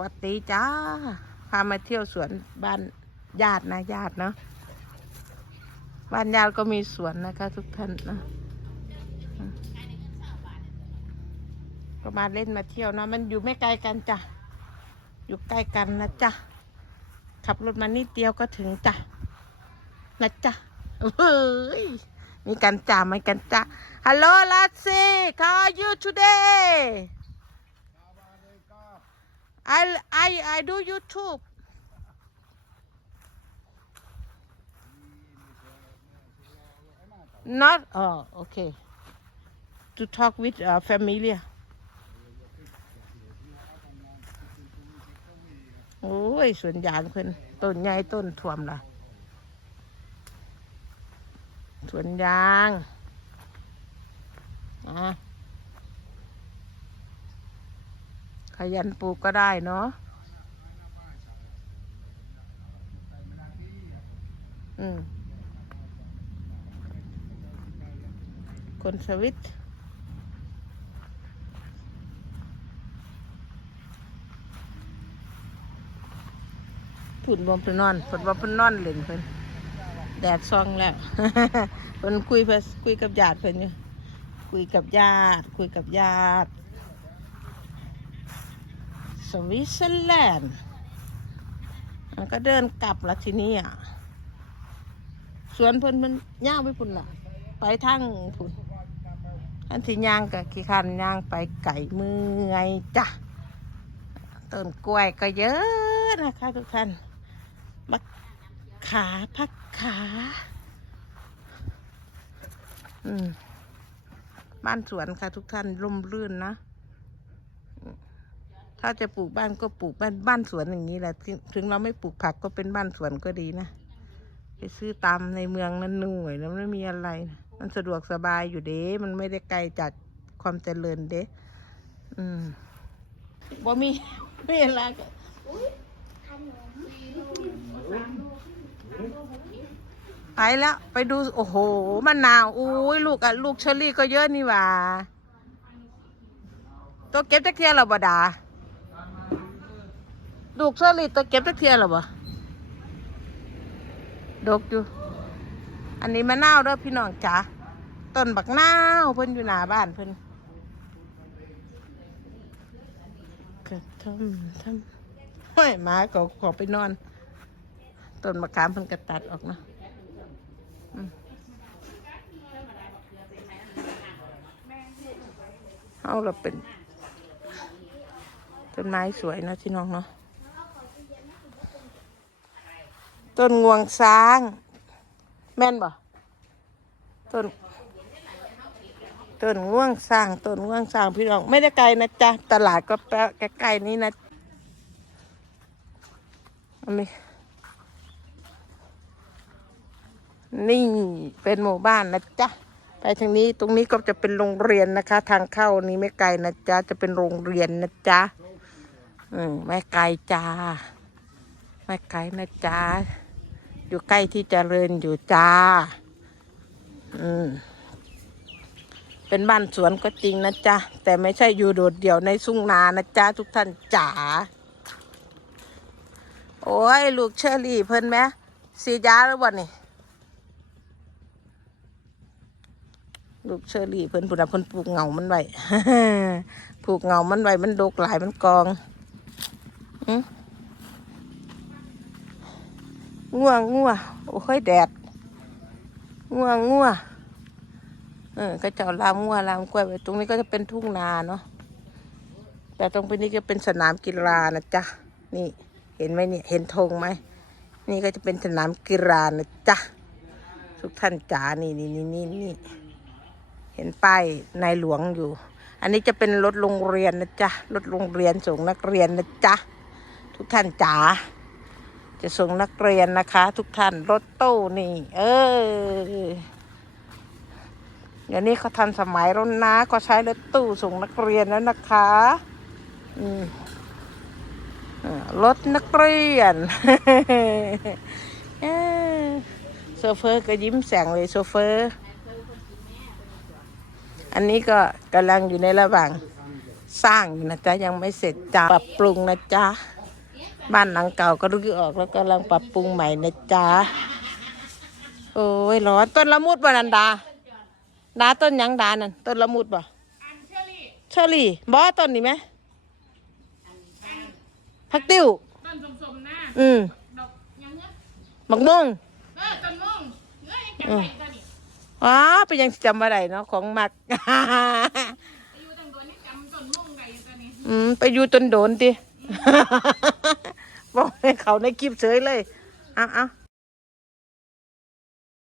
วัสดีจ้า พามาเที่ยวสวนบ้านญาตินะญาติเนาะ บ้านญาติก็มีสวนนะคะ ทุกท่านนะ ก็มาเล่นมาเที่ยวนะมันอยู่ไม่ไกลกันจ้ะ อยู่ใกล้กันนะจ๊ะขับรถมานิดเดียวก็ถึงจ้ะ นะจ๊ะเฮ้ยมีกันจ่าไหมกันจ่าฮัลโหลลัสซี่ how are you today I I I do YouTube not oh okay to talk with uh, family โอ้ยสวนยางเพิ่นต้นใหญ่ต้นถ่วมล่ะสวนยางอะ ขยันปลูกก็ได้เนาะอืมคนสวิตผุ่นบอมเพิ่นนอนฝนบอมเพิ่นนอนเล่นเพิ่นแดดซองแล้วเพิ่นคุยเพิ่นคุยกับญาติเพิ่นอยู่คุยกับญาติคุยกับญาติ สวิตเซอร์แลนด์มันก็เดินกลับละทีนี้อะสวนเพิ่นมันย่างไปพุ่นล่ะไปทางพุ่นอันที่ย่างกับขี้คันย่างไปไก่เมื่อยจ้ะต้นกล้วยก็เยอะนะคะทุกท่านมาขาพักขา อืมบ้านสวนค่ะทุกท่านร่มรื่นนะ ถ้าจะปลูกบ้านก็ปลูกบ้านบ้านสวนอย่างนี้แหละ ถึงเราไม่ปลูกผักก็เป็นบ้านสวนก็ดีนะ ไปซื้อตามในเมืองนั่นหน่วยแล้วไม่มีอะไรนะมันสะดวกสบายอยู่เด้ มันไม่ได้ไกลจากความเจริญเด้อืมบ่มีไม่อะไรก็ไปแล้ว ไปดู โอ้โหมะนาวอุ้ยลูกอะลูกเชอรี่ก็เยอะนี่หว่าตัวเก็บตะเคียนหรอบ่ดา ลูกเชอรี่ตัวเก็บตะเคียนหรอบ่ดกอยู่ อันนี้มะนาวเด้อพี่น้องจ๋า ต้นบักนาวเพิ่นอยู่หน้าบ้านเพิ่นกระทำทำห้อยมาก็ขอไปนอน ต้นมะขามเพิ่นกระตัดออกเนาะเอาเราเป็นต้นไม้สวยนะที่น้องเนาะ ต้นงวงช้าง แม่นบ่ต้น ต้นง่วงสร้างต้นง่วงสร้างพี่น้องไม่ได้ไกลนะจ๊ะตลาดก็แป๊ะใกล้ๆนี้นะอันนี้นี่เป็นหมู่บ้านนะจ๊ะไปทางนี้ตรงนี้ก็จะเป็นโรงเรียนนะคะ ทางเข้านี้ไม่ไกลนะจ๊ะจะเป็นโรงเรียนนะจ๊ะอืมไม่ไกลจ้าไม่ไกลนะจ๊ะ อยู่ใกล้ที่เจริญอยู่จ้า อืม เป็นบ้านสวนก็จริงนะจ๊ะ แต่ไม่ใช่อยู่โดดเดี่ยวในทุ่งนานะจ๊ะทุกท่านจ๋า โอ้ย ลูกเชอรี่เพิ่นไหมสีดยาหรือบ่นี่ ลูกเชอรี่เพิ่นปุ่นน่ะเพิ่นปลูกเงามันไว้ ปลูกเงามันไว้มันดกหลายมันกอง อืม งัวงัวโอ้ยแดดงัวงัวเออก็จะเอาลามงัวลามกล้วยไว้ตรงนี้ก็จะเป็นทุ่งนาเนาะแต่ตรงไปนี้ก็เป็นสนามกีฬานะจ๊ะนี่ เห็นไหมเนี่ยเห็นธงไหมนี่ก็จะเป็นสนามกีฬานะจ๊ะทุกท่านจ๋านี่นี่นี่นี่นี่เห็นป้ายนายหลวงอยู่ อันนี้จะเป็นรถโรงเรียนนะจ๊ะรถโรงเรียนส่งนักเรียนนะจ๊ะทุกท่านจ๋า จะส่งนักเรียนนะคะ ทุกท่านรถตู้นี่ เออเดี๋ยวนี้เขาทันสมัยแล้วนะก็ใช้รถตู้ส่งนักเรียนแล้วนะคะอืมรถนักเรียนเอ้อโซเฟอร์ก็ยิ้มแสงเลยโซเฟอร์ อันนี้ก็กำลังอยู่ในระหว่างสร้างอยู่นะจ๊ะ ยังไม่เสร็จจ้ะปรับปรุงนะจ๊ะ บ้านหลังเก่าก็รื้อออกแล้วกำลังปรับปรุงใหม่นะจ๊ะ โอ้ยร้อนต้นละมุดบ่นันดา ดาต้นหยังดานั่นต้นละมุดบ่เชอรี่บ่ต้นนี้ไหมพักติ้วต้นสมๆนะอืมดอกยังเงี้ยบักม่วงเออต้นม่วงเอ้ยจำได้ตัวนี้ว้าเป็นยังสิจำอะไรเนาะของมัก อายุตั้งโดนนี่จำต้นม่วงได้ตัวนี้ อืมไปอยู่จนโดนติบอกให้ เขาในคลิปเฉยเลยเอาเอา